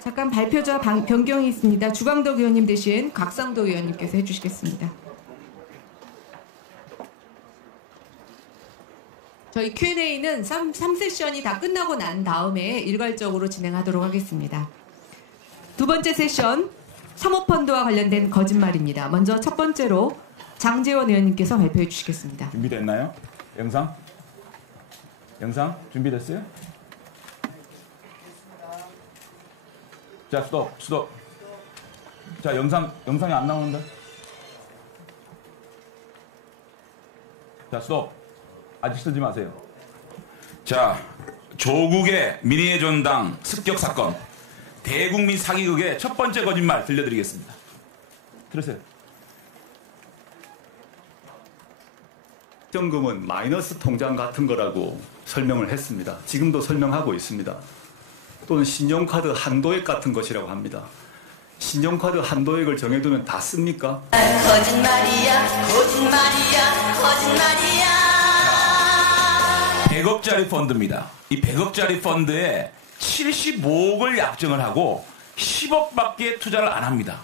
잠깐 발표자 변경이 있습니다. 주광덕 의원님 대신 곽상도 의원님께서 해주시겠습니다. 저희 Q&A는 3세션이 다 끝나고 난 다음에 일괄적으로 진행하도록 하겠습니다. 두 번째 세션, 사모펀드와 관련된 거짓말입니다. 먼저 첫 번째로 장제원 의원님께서 발표해 주시겠습니다. 준비됐나요? 영상? 준비됐어요? 자, 스톱. 자, 영상이 안 나오는데? 자, 스톱. 아직 쓰지 마세요. 자, 조국의 민의의 전당 습격 사건, 대국민 사기극의 첫 번째 거짓말 들려드리겠습니다. 들으세요. 정금은 마이너스 통장 같은 거라고 설명을 했습니다. 지금도 설명하고 있습니다. 또는 신용카드 한도액 같은 것이라고 합니다. 신용카드 한도액을 정해두면 다 씁니까? 거짓말이야. 100억짜리 펀드입니다. 이 100억짜리 펀드에 75억을 약정을 하고 10억밖에 투자를 안 합니다.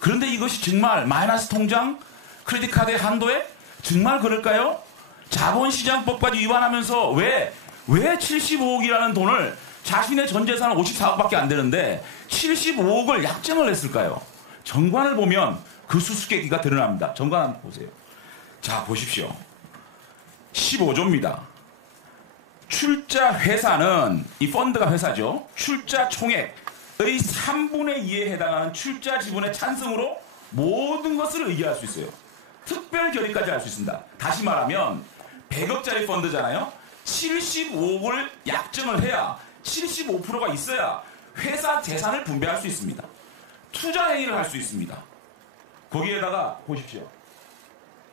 그런데 이것이 정말 마이너스 통장, 크레딧 카드의 한도에 정말 그럴까요? 자본시장법까지 위반하면서 왜 75억이라는 돈을 자신의 전 재산은 54억밖에 안 되는데 75억을 약정을 했을까요? 정관을 보면 그 수수께끼가 드러납니다. 정관 한번 보세요. 자, 보십시오. 15조입니다. 출자 회사는, 이 펀드가 회사죠. 출자 총액의 3분의 2에 해당하는 출자 지분의 찬성으로 모든 것을 의결할 수 있어요. 특별 결의까지 할 수 있습니다. 다시 말하면 100억짜리 펀드잖아요. 75억을 약정을 해야 75%가 있어야 회사 재산을 분배할 수 있습니다. 투자 행위를 할 수 있습니다. 거기에다가 보십시오.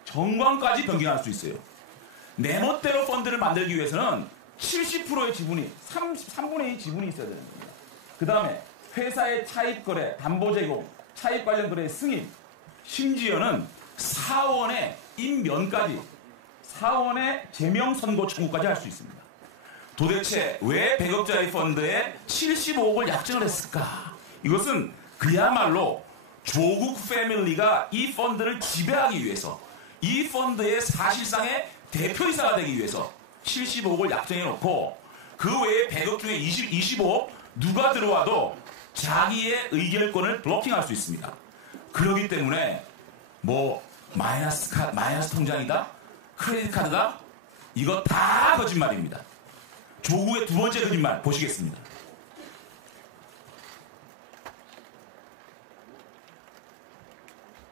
정관까지 변경할 수 있어요. 내 멋대로 펀드를 만들기 위해서는 70%의 지분이 3분의 2 지분이 있어야 되는 겁니다. 그 다음에 회사의 차입 거래, 담보 제공, 차입 관련 거래의 승인, 심지어는 사원의 임면까지, 사원의 제명 선고 청구까지 할 수 있습니다. 도대체 왜 100억짜리 펀드에 75억을 약정을 했을까? 이것은 그야말로 조국 패밀리가 이 펀드를 지배하기 위해서, 이 펀드의 사실상의 대표이사가 되기 위해서 75억을 약정해놓고 그 외에 100억 중에 25억 누가 들어와도 자기의 의결권을 블로킹할 수 있습니다. 그렇기 때문에 마이너스 통장이다? 크레딧 카드다? 이거 다 거짓말입니다. 조국의 두 번째 거짓말 보시겠습니다.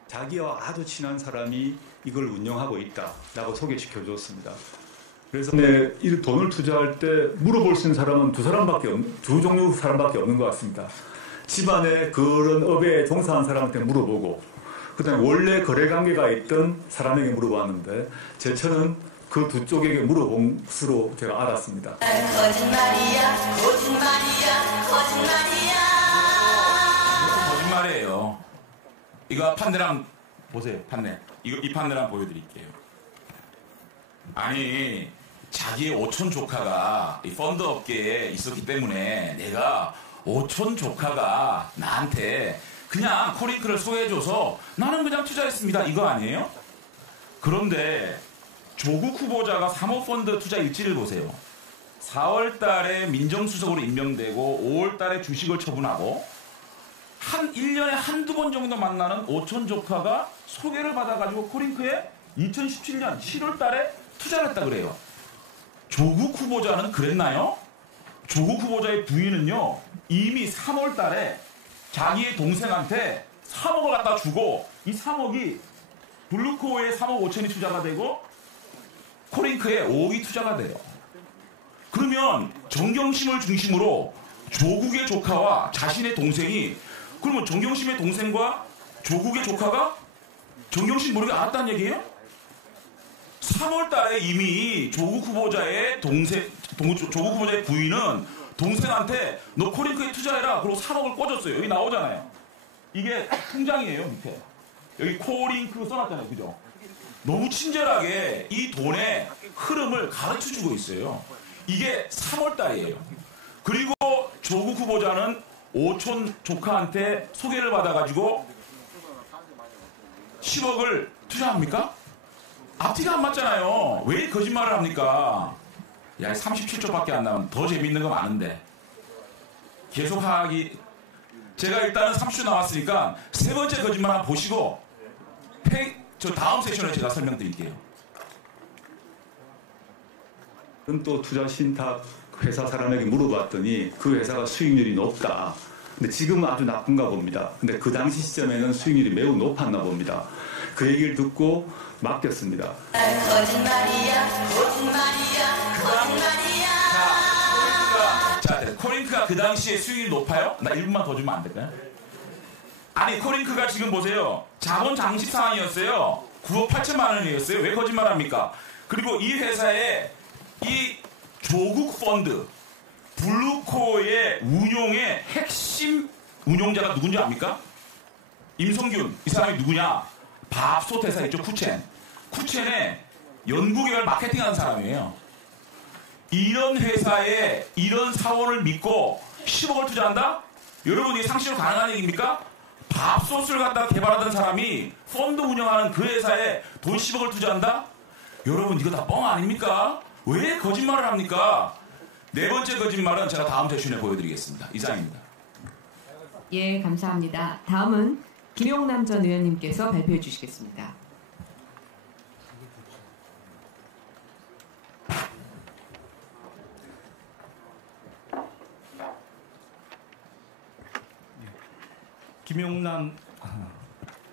자기와 아주 친한 사람이 이걸 운영하고 있다라고 소개시켜줬습니다. 그래서 이 돈을 투자할 때 물어볼 수 있는 사람은 두 종류 사람밖에 없는 것 같습니다. 집안에 그런 업에 종사한 사람한테 물어보고, 그다음에 원래 거래관계가 있던 사람에게 물어봤는데 제처는 그 두 쪽에게 물어본 것으로 제가 알았습니다. 거짓말이에요. 이거 판례랑 보세요. 판례. 이 판례랑 보여드릴게요. 아니, 자기의 오촌 조카가 이 펀드 업계에 있었기 때문에 내가 오촌 조카가 나한테 그냥 코링크를 소개해줘서 나는 그냥 투자했습니다. 이거 아니에요? 그런데 조국 후보자가 사모펀드 투자 일지를 보세요. 4월 달에 민정수석으로 임명되고 5월 달에 주식을 처분하고 1년에 한두 번 정도 만나는 오촌 조카가 소개를 받아가지고 코링크에 2017년 7월 달에 투자를 했다 그래요. 조국 후보자는 그랬나요? 조국 후보자의 부인은요, 이미 3월 달에 자기의 동생한테 3억을 갖다 주고 이 3억이 블루코어에 3억 5천이 투자가 되고 코링크에 5억이 투자가 돼요. 그러면 정경심을 중심으로 조국의 조카와 자신의 동생이, 그러면 정경심의 동생과 조국의 조카가 정경심 모르게 알았다는 얘기예요? 3월 달에 이미 조국 후보자의 조국 후보자의 부인은 동생한테 너 코링크에 투자해라. 그리고 3억을 꽂았어요. 여기 나오잖아요. 이게 통장이에요, 밑에. 여기 코링크 써놨잖아요. 그죠? 너무 친절하게 이 돈의 흐름을 가르쳐 주고 있어요. 이게 3월 달이에요. 그리고 조국 후보자는 오촌 조카한테 소개를 받아가지고 10억을 투자합니까? 앞뒤가 안 맞잖아요. 왜 거짓말을 합니까? 야, 37초밖에 안 남은 더 재밌는 거 많은데. 계속 하기. 제가 일단은 30초 남았으니까 세 번째 거짓말 한번 보시고 저 다음 세션에 제가 설명드릴게요. 또 투자 신탁 회사 사람에게 물어봤더니 그 회사가 수익률이 높다. 근데 지금은 아주 나쁜가 봅니다. 근데 그 당시 시점에는 수익률이 매우 높았나 봅니다. 그 얘기를 듣고 맡겼습니다. 거짓말이야 거짓말이야 거짓말이야. 자, 코링크가 그 당시에 수익률이 높아요? 나 1분만 더 주면 안 될까요? 아니, 코링크가 지금 보세요. 자본 장식 상황이었어요. 9억 8천만 원이었어요. 왜 거짓말합니까? 그리고 이 회사의 이 조국 펀드 블루코의 운용의 핵심 운용자가 누군지 압니까? 임성균. 이 사람이 누구냐? 밥솥 회사 있죠, 쿠첸. 쿠첸의 연구개발 마케팅하는 사람이에요. 이런 회사에 이런 사원을 믿고 10억을 투자한다? 여러분, 이게 상식으로 가능한 얘기입니까? 밥솥을 갖다가 개발하던 사람이 펀드 운영하는 그 회사에 돈 10억을 투자한다? 여러분, 이거 다 뻥 아닙니까? 왜 거짓말을 합니까? 네 번째 거짓말은 제가 다음 세션에 보여드리겠습니다. 이상입니다. 예, 감사합니다. 다음은 김용남 전 의원님께서 발표해 주시겠습니다.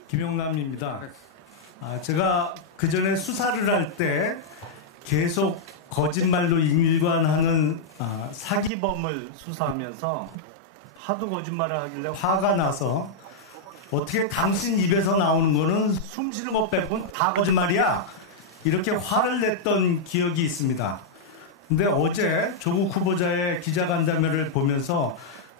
김용남입니다. 제가 그 전에 수사를 할 때 계속 거짓말로 일관하는 사기범을 수사하면서 하도 거짓말을 하길래 화가 나서 어떻게 당신 입에서 나오는 거는 숨 쉬는 것 빼고는 다 거짓말이야, 이렇게 화를 냈던 기억이 있습니다. 근데 어제 조국 후보자의 기자간담회를 보면서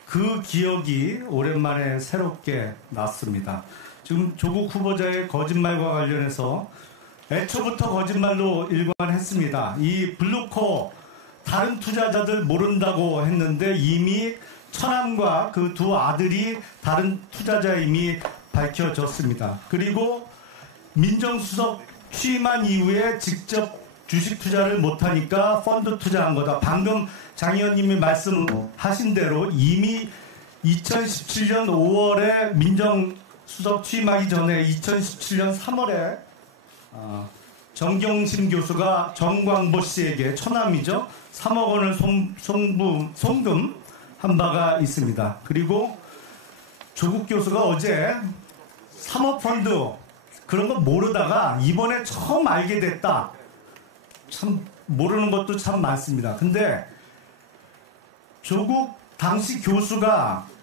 그 기억이 오랜만에 새롭게 났습니다. 지금 조국 후보자의 거짓말과 관련해서 애초부터 거짓말로 일관했습니다. 이 블루코 다른 투자자들 모른다고 했는데 이미 처남과 그 두 아들이 다른 투자자임이 밝혀졌습니다. 그리고 민정수석 취임한 이후에 직접 주식 투자를 못하니까 펀드 투자한 거다. 방금 장 의원님이 말씀하신 대로 이미 2017년 5월에 민정수석 취임하기 전에 2017년 3월에 정경심 교수가 정광보 씨에게, 처남이죠, 3억 원을 송금한 바가 있습니다. 그리고 조국 교수가 어제 사모펀드 그런 거 모르다가 이번에 처음 알게 됐다. 참 모르는 것도 참 많습니다. 근데 조국 당시 교수가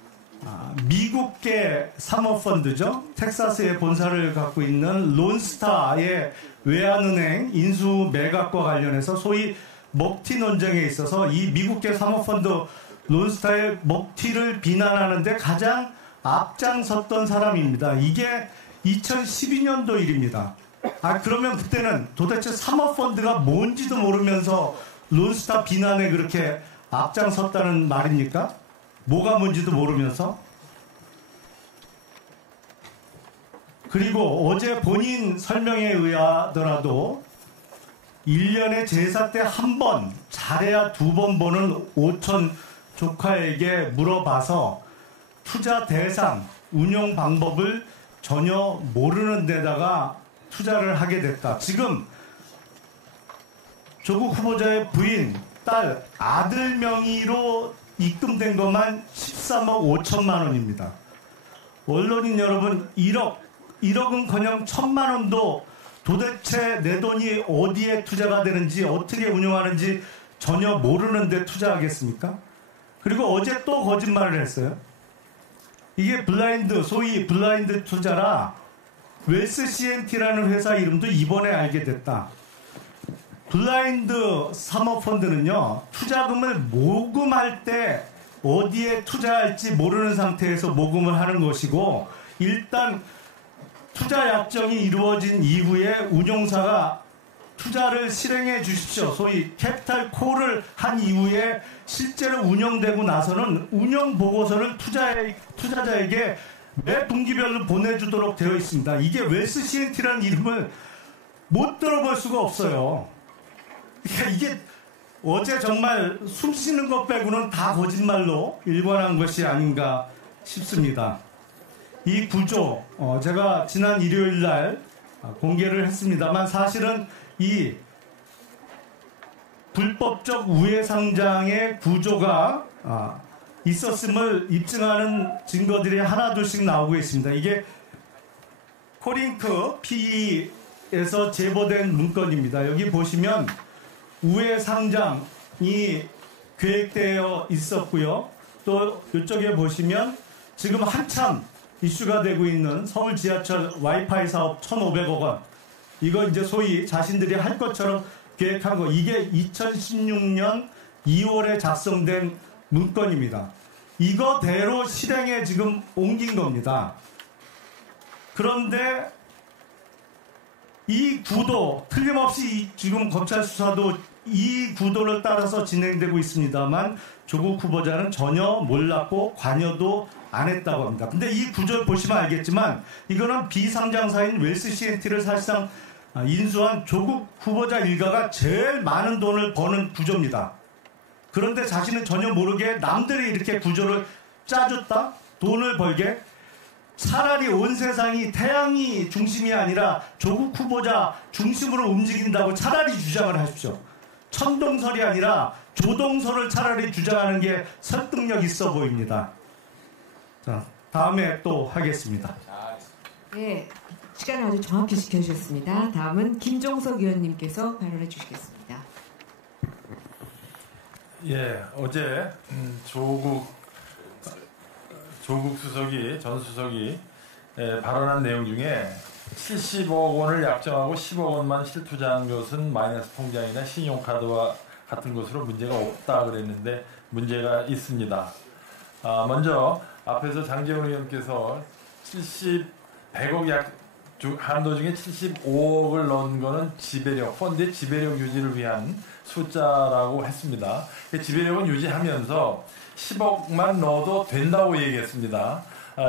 미국계 사모펀드죠, 텍사스에 본사를 갖고 있는 론스타의 외환은행 인수 매각과 관련해서 소위 먹튀 논쟁에 있어서 이 미국계 사모펀드 론스타의 먹튀를 비난하는데 가장 앞장섰던 사람입니다. 이게 2012년도 일입니다. 그러면 그때는 도대체 사모펀드가 뭔지도 모르면서 론스타 비난에 그렇게 앞장섰다는 말입니까? 뭐가 뭔지도 모르면서? 그리고 어제 본인 설명에 의하더라도 1년에 제사 때 한 번, 잘해야 2번 보는 오촌 조카에게 물어봐서 투자 대상, 운용 방법을 전혀 모르는 데다가 투자를 하게 됐다. 지금 조국 후보자의 부인, 딸, 아들 명의로 입금된 것만 13억 5천만 원입니다. 언론인 여러분, 1억은커녕 1,000만 원도 도대체 내 돈이 어디에 투자가 되는지, 어떻게 운영하는지 전혀 모르는데 투자하겠습니까? 그리고 어제 또 거짓말을 했어요. 이게 블라인드, 소위 블라인드 투자라 웰스 CNT라는 회사 이름도 이번에 알게 됐다. 블라인드 사모펀드는요, 투자금을 모금할 때 어디에 투자할지 모르는 상태에서 모금을 하는 것이고, 일단 투자 약정이 이루어진 이후에 운용사가 투자를 실행해 주십시오. 소위 캐피탈 콜을 한 이후에 실제로 운영되고 나서는 운영 보고서를 투자자에게 매 분기별로 보내주도록 되어 있습니다. 이게 웰스 CNT라는 이름을 못 들어볼 수가 없어요. 그러니까 이게 어제 정말 숨 쉬는 것 빼고는 다 거짓말로 일관한 것이 아닌가 싶습니다. 이 구조, 제가 지난 일요일 날 공개를 했습니다만 사실은 이 불법적 우회상장의 구조가 있었음을 입증하는 증거들이 하나둘씩 나오고 있습니다. 이게 코링크 PE에서 제보된 문건입니다. 여기 보시면 우회상장이 계획되어 있었고요. 또 이쪽에 보시면 지금 한참 이슈가 되고 있는 서울 지하철 와이파이 사업 1,500억 원. 이거 이제 소위 자신들이 할 것처럼 계획한 거. 이게 2016년 2월에 작성된 문건입니다. 이거대로 실행에 지금 옮긴 겁니다. 그런데 이 구도, 틀림없이 지금 검찰 수사도 이 구도를 따라서 진행되고 있습니다만 조국 후보자는 전혀 몰랐고 관여도 안 했다고 합니다. 근데 이 구조를 보시면 알겠지만 이거는 비상장사인 웰스 CNT를 사실상 인수한 조국 후보자 일가가 제일 많은 돈을 버는 구조입니다. 그런데 자신은 전혀 모르게 남들이 이렇게 구조를 짜줬다? 돈을 벌게? 차라리 온 세상이 태양이 중심이 아니라 조국 후보자 중심으로 움직인다고 차라리 주장을 하십시오. 천동설이 아니라 조동설을 차라리 주장하는 게 설득력 있어 보입니다. 자, 다음에 또 하겠습니다. 네, 시간을 아주 정확히 지켜주셨습니다. 다음은 김종석 의원님께서 발언해 주시겠습니다. 예, 어제 조국 수석이 전 수석이 발언한 내용 중에 70억 원을 약정하고 10억 원만 실투자한 것은 마이너스 통장이나 신용카드와 같은 것으로 문제가 없다 그랬는데 문제가 있습니다. 먼저 앞에서 장제원 의원께서 100억 한도 중에 75억을 넣은 거는 지배력, 펀드의 지배력 유지를 위한 숫자라고 했습니다. 지배력은 유지하면서 10억만 넣어도 된다고 얘기했습니다.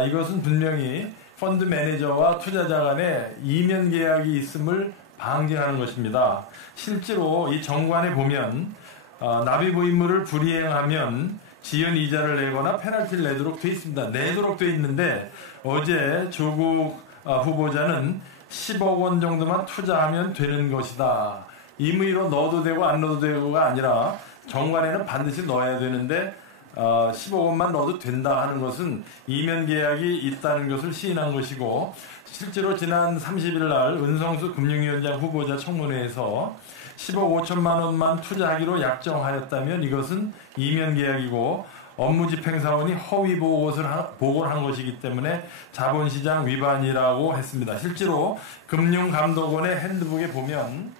이것은 분명히 펀드 매니저와 투자자 간에 이면 계약이 있음을 방기하는 것입니다. 실제로 이 정관에 보면 납입 의무를 불이행하면 지연 이자를 내거나 페널티를 내도록 돼 있습니다. 내도록 돼 있는데 어제 조국 후보자는 10억 원 정도만 투자하면 되는 것이다. 임의로 넣어도 되고 안 넣어도 되고가 아니라 정관에는 반드시 넣어야 되는데 15억 원만 넣어도 된다 하는 것은 이면 계약이 있다는 것을 시인한 것이고 실제로 지난 30일 날 은성수 금융위원장 후보자 청문회에서 10억 5천만 원만 투자하기로 약정하였다면 이것은 이면 계약이고 업무집행사원이 허위 보고를 한 것이기 때문에 자본시장 위반이라고 했습니다. 실제로 금융감독원의 핸드북에 보면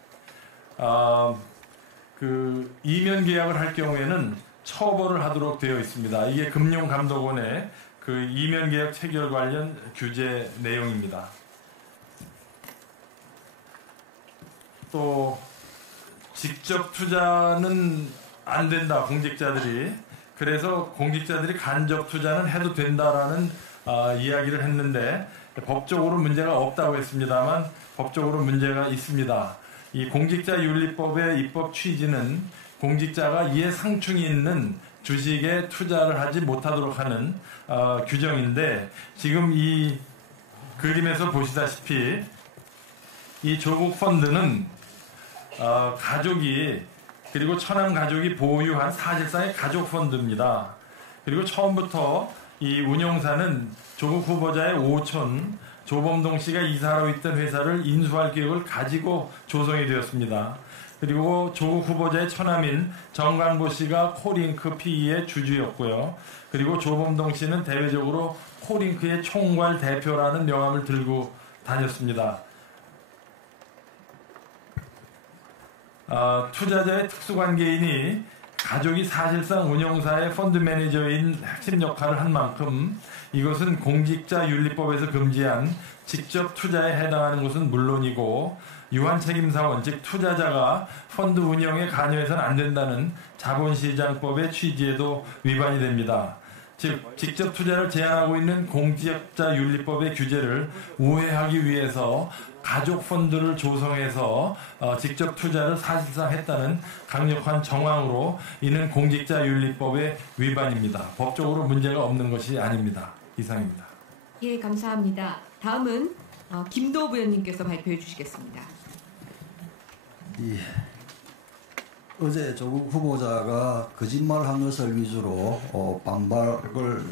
그 이면 계약을 할 경우에는 처벌을 하도록 되어 있습니다. 이게 금융감독원의 그 이면 계약 체결 관련 규제 내용입니다. 또 직접 투자는 안 된다, 공직자들이. 그래서 공직자들이 간접 투자는 해도 된다라는 이야기를 했는데 법적으로 문제가 없다고 했습니다만 법적으로 문제가 있습니다. 이 공직자윤리법의 입법 취지는 공직자가 이에 상충이 있는 주식에 투자를 하지 못하도록 하는 규정인데 지금 이 그림에서 보시다시피 이 조국 펀드는 가족이 그리고 천안 가족이 보유한 사실상의 가족 펀드입니다. 그리고 처음부터 이 운영사는 조국 후보자의 오촌 조범동 씨가 이사하고 있던 회사를 인수할 계획을 가지고 조성이 되었습니다. 그리고 조국 후보자의 처남인 정광보 씨가 코링크 PE의 주주였고요. 그리고 조범동 씨는 대외적으로 코링크의 총괄 대표라는 명함을 들고 다녔습니다. 투자자의 특수관계인이 가족이 사실상 운용사의 펀드 매니저인 핵심 역할을 한 만큼 이것은 공직자윤리법에서 금지한 직접 투자에 해당하는 것은 물론이고 유한 책임사 원칙 투자자가 펀드 운영에 관여해서는 안 된다는 자본시장법의 취지에도 위반이 됩니다. 즉 직접 투자를 제한하고 있는 공직자윤리법의 규제를 우회하기 위해서 가족 펀드를 조성해서 직접 투자를 사실상 했다는 강력한 정황으로 이는 공직자윤리법의 위반입니다. 법적으로 문제가 없는 것이 아닙니다. 이상입니다. 예, 감사합니다. 다음은 김도 부원님께서 발표해 주시겠습니다. 예. 어제 조국 후보자가 거짓말한 것을 위주로 반박을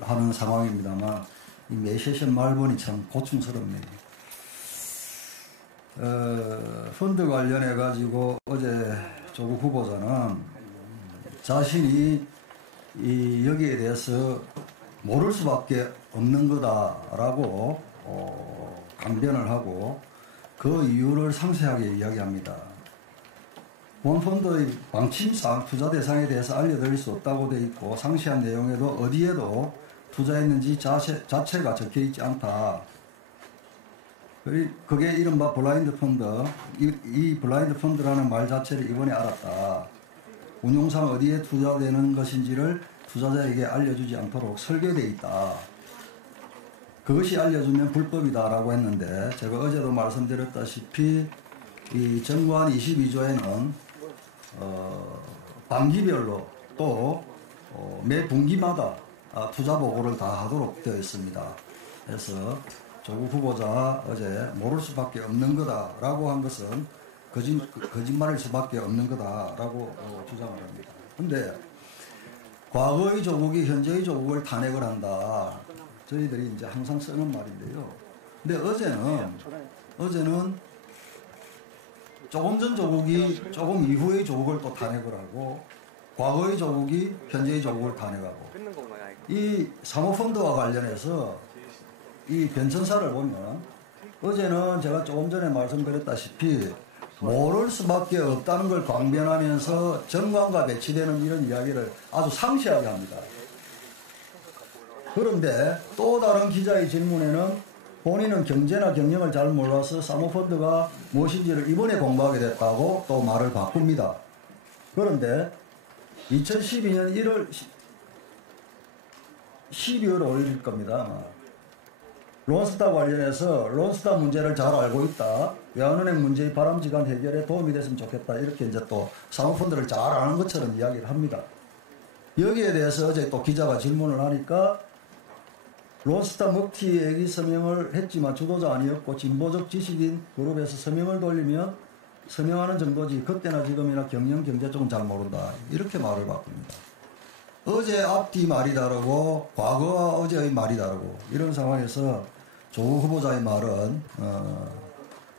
하는 상황입니다만 이 매 세션 말문이 참 고충스럽네요. 펀드 관련해 가지고 어제 조국 후보자는 자신이 여기에 대해서 모를 수밖에 없는 거다라고 강변을 하고 그 이유를 상세하게 이야기합니다. 본 펀드의 방침상 투자 대상에 대해서 알려드릴 수 없다고 되어 있고 상세한 내용에도 어디에도 투자했는지 자체가 적혀있지 않다. 그게 이른바 블라인드 펀드, 이 블라인드 펀드라는 말 자체를 이번에 알았다. 운용상 어디에 투자되는 것인지를 투자자에게 알려주지 않도록 설계되어 있다. 그것이 알려주면 불법이다라고 했는데 제가 어제도 말씀드렸다시피 이 정관 22조에는 반기별로 또 매 분기마다 투자 보고를 다 하도록 되어 있습니다. 그래서 조국 후보자 어제 모를 수밖에 없는 거다라고 한 것은 거짓말일 수밖에 없는 거다라고 주장을 합니다. 그런데 과거의 조국이 현재의 조국을 탄핵을 한다. 저희들이 이제 항상 쓰는 말인데요. 근데 어제는 조금 전 조국이 조금 이후의 조국을 또 탄핵을 하고 과거의 조국이 현재의 조국을 탄핵하고 이 사모펀드와 관련해서 이 변천사를 보면 어제는 제가 조금 전에 말씀드렸다시피 모를 수밖에 없다는 걸 강변하면서 정관과 배치되는 이런 이야기를 아주 상세하게 합니다. 그런데 또 다른 기자의 질문에는 본인은 경제나 경영을 잘 몰라서 사모펀드가 무엇인지를 이번에 공부하게 됐다고 또 말을 바꿉니다. 그런데 2012년 12월 5일일 겁니다. 론스타 관련해서 론스타 문제를 잘 알고 있다. 외환은행 문제의 바람직한 해결에 도움이 됐으면 좋겠다. 이렇게 이제 또 사모펀드를 잘 아는 것처럼 이야기를 합니다. 여기에 대해서 어제 또 기자가 질문을 하니까 론스타 먹튀액이 서명을 했지만 주도자 아니었고 진보적 지식인 그룹에서 서명을 돌리면 서명하는 정도지 그때나 지금이나 경영 경제 쪽은 잘 모른다. 이렇게 말을 바꿉니다. 어제 앞뒤 말이 다르고 과거와 어제의 말이 다르고 이런 상황에서 조국 후보자의 말은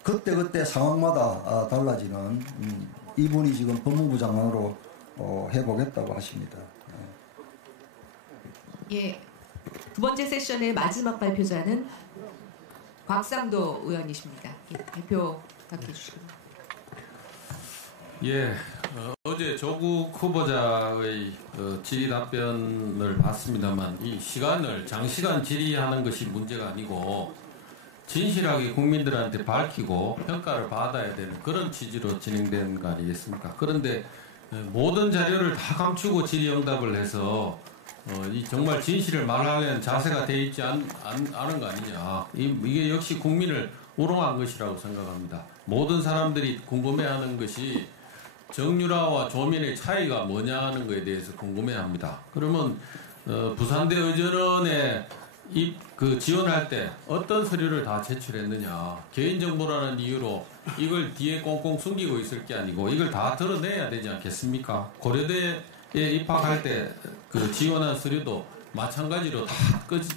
그때 상황마다 달라지는 이분이 지금 법무부 장관으로 해보겠다고 하십니다. 예, 두 번째 세션의 마지막 발표자는 곽상도 의원이십니다. 예, 발표 부탁해 주시고. 예, 어제 조국 후보자의 질의 답변을 봤습니다만 이 시간을 장시간 질의하는 것이 문제가 아니고 진실하게 국민들한테 밝히고 평가를 받아야 되는 그런 취지로 진행된 거 아니겠습니까? 그런데 모든 자료를 다 감추고 질의응답을 해서 이 정말 진실을 말하는 자세가 돼 있지 않은 거 아니냐. 이게 역시 국민을 우롱한 것이라고 생각합니다. 모든 사람들이 궁금해하는 것이 정유라와 조민의 차이가 뭐냐는 것에 대해서 궁금해합니다. 그러면 부산대 의전원에 지원할 때 어떤 서류를 다 제출했느냐. 개인정보라는 이유로 이걸 뒤에 꽁꽁 숨기고 있을 게 아니고 이걸 다 드러내야 되지 않겠습니까? 고려대에 입학할 때 그 지원한 서류도 마찬가지로 다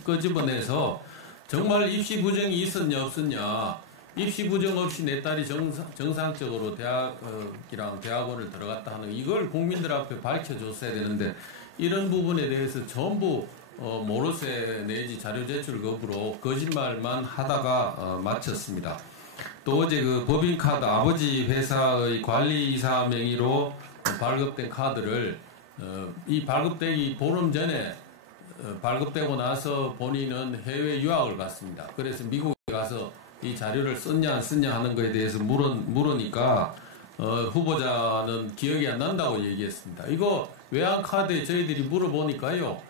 끄집어내서 정말 입시 부정이 있었냐 없었냐. 입시 부정 없이 내 딸이 정상적으로 대학이랑 대학원을 들어갔다 하는 이걸 국민들 앞에 밝혀줬어야 되는데 이런 부분에 대해서 전부 모르쇠 내지 자료 제출 거부로 거짓말만 하다가 마쳤습니다. 또 어제 그 법인카드 아버지 회사의 관리이사 명의로 발급된 카드를 이 발급되기 보름 전에 발급되고 나서 본인은 해외 유학을 갔습니다. 그래서 미국에 가서 이 자료를 썼냐 안 썼냐 하는 것에 대해서 물으니까 후보자는 기억이 안 난다고 얘기했습니다. 이거 외환카드에 저희들이 물어보니까요,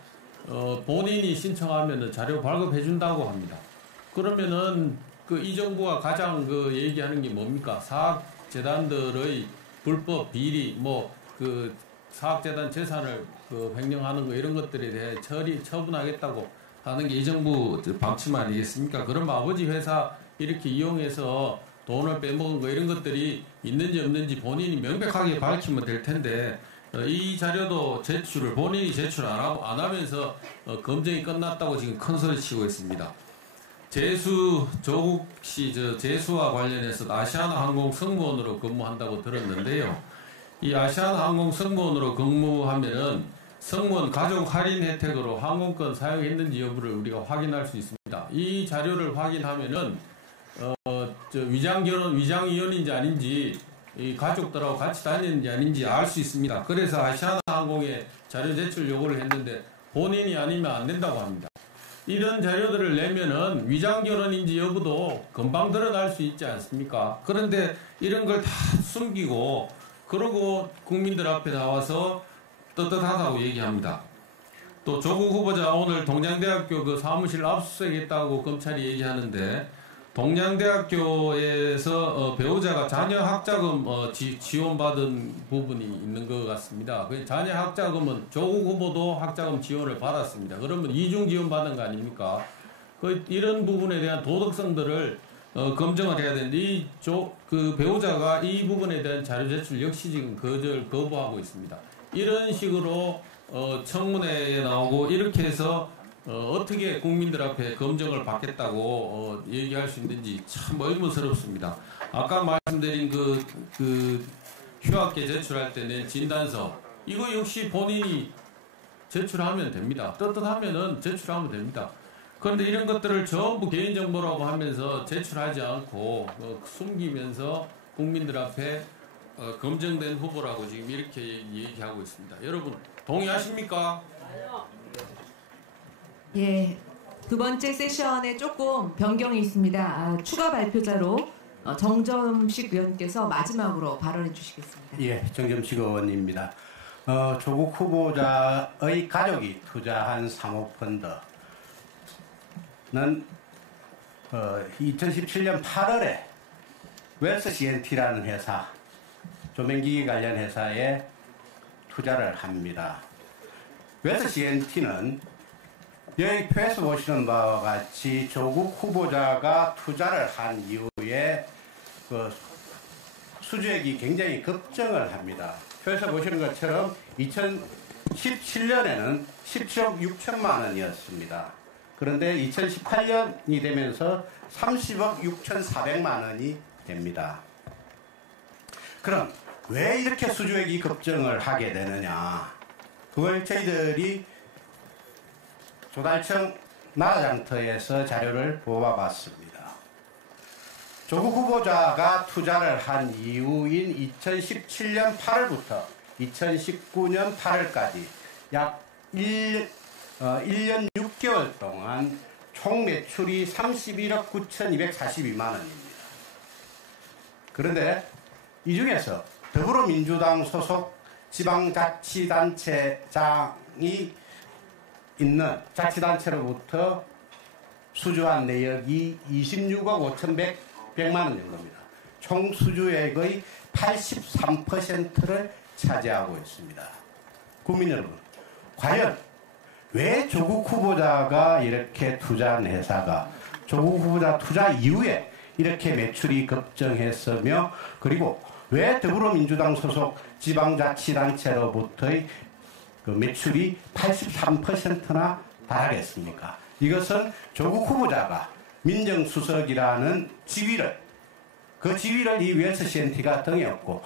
본인이 신청하면 자료 발급해 준다고 합니다. 그러면은 이 정부가 가장 얘기하는 게 뭡니까? 사학재단들의 불법 비리, 사학재단 재산을 횡령하는 거 이런 것들에 대해 처분하겠다고 하는 게 이 정부 방침 아니겠습니까? 그럼 아버지 회사 이렇게 이용해서 돈을 빼먹은 거 이런 것들이 있는지 없는지 본인이 명백하게 밝히면 될 텐데 이 자료도 본인이 제출 안 하면서 검증이 끝났다고 지금 큰 소리 치고 있습니다. 조국 씨 재수와 관련해서 아시아나항공 승무원으로 근무한다고 들었는데요. 이 아시아나항공 승무원으로 근무하면은 승무원 가족 할인 혜택으로 항공권 사용했는지 여부를 우리가 확인할 수 있습니다. 이 자료를 확인하면은 위장이혼인지 아닌지 이 가족들하고 같이 다녔는지 아닌지 알 수 있습니다. 그래서 아시아나항공에 자료 제출 요구를 했는데 본인이 아니면 안 된다고 합니다. 이런 자료들을 내면은 위장결혼인지 여부도 금방 드러날 수 있지 않습니까? 그런데 이런 걸 다 숨기고 그러고 국민들 앞에 나와서 떳떳하다고 얘기합니다. 또 조국 후보자 오늘 동양대학교 사무실 압수수색했다고 검찰이 얘기하는데 동양대학교에서 배우자가 자녀 학자금 지원받은 부분이 있는 것 같습니다. 그 자녀 학자금은 조국 후보도 학자금 지원을 받았습니다. 그러면 이중 지원받은 거 아닙니까? 이런 부분에 대한 도덕성들을 검증을 해야 되는데 그 배우자가 이 부분에 대한 자료 제출 역시 지금 거부하고 있습니다. 이런 식으로 청문회에 나오고 이렇게 해서 어떻게 국민들 앞에 검증을 받겠다고 얘기할 수 있는지 참 의문스럽습니다. 아까 말씀드린 휴학계 제출할 때 낸 진단서 이거 역시 본인이 제출하면 됩니다. 떳떳하면은 제출하면 됩니다. 그런데 이런 것들을 전부 개인정보라고 하면서 제출하지 않고 숨기면서 국민들 앞에 검증된 후보라고 지금 이렇게 얘기하고 있습니다. 여러분 동의하십니까? 예, 두 번째 세션에 조금 변경이 있습니다. 추가 발표자로 정점식 의원께서 마지막으로 발언해 주시겠습니다. 예, 정점식 의원입니다. 조국 후보자의 가족이 투자한 사모펀드는 2017년 8월에 웰스 CNT라는 회사, 조명기기 관련 회사에 투자를 합니다. 웰스 CNT는 여기 표에서 보시는 바와 같이 조국 후보자가 투자를 한 이후에 수주액이 굉장히 급증을 합니다. 표에서 보시는 것처럼 2017년에는 17억 6천만 원이었습니다. 그런데 2018년이 되면서 30억 6,400만 원이 됩니다. 그럼 왜 이렇게 수주액이 급증을 하게 되느냐? 그걸 저희들이 조달청 나라장터에서 자료를 뽑아봤습니다. 조국 후보자가 투자를 한 이후인 2017년 8월부터 2019년 8월까지 약 1년 6개월 동안 총 매출이 31억 9,242만 원입니다. 그런데 이 중에서 더불어민주당 소속 지방자치단체장이 있는 자치단체로부터 수주한 내역이 26억 5,100만 원 정도입니다. 총 수주액의 83%를 차지하고 있습니다. 국민 여러분, 과연 왜 조국 후보자가 이렇게 투자한 회사가 조국 후보자 투자 이후에 이렇게 매출이 급증했으며, 그리고 왜 더불어민주당 소속 지방자치단체로부터의 매출이 83%나 달하겠습니까? 이것은 조국 후보자가 민정수석이라는 지위를 이 웰스 CNT가 등에 업고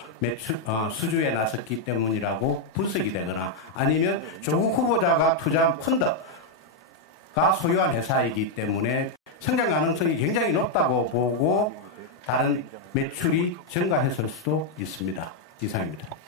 수주에 나섰기 때문이라고 분석이 되거나, 아니면 조국 후보자가 투자한 펀드가 소유한 회사이기 때문에 성장 가능성이 굉장히 높다고 보고 다른 매출이 증가했을 수도 있습니다. 이상입니다.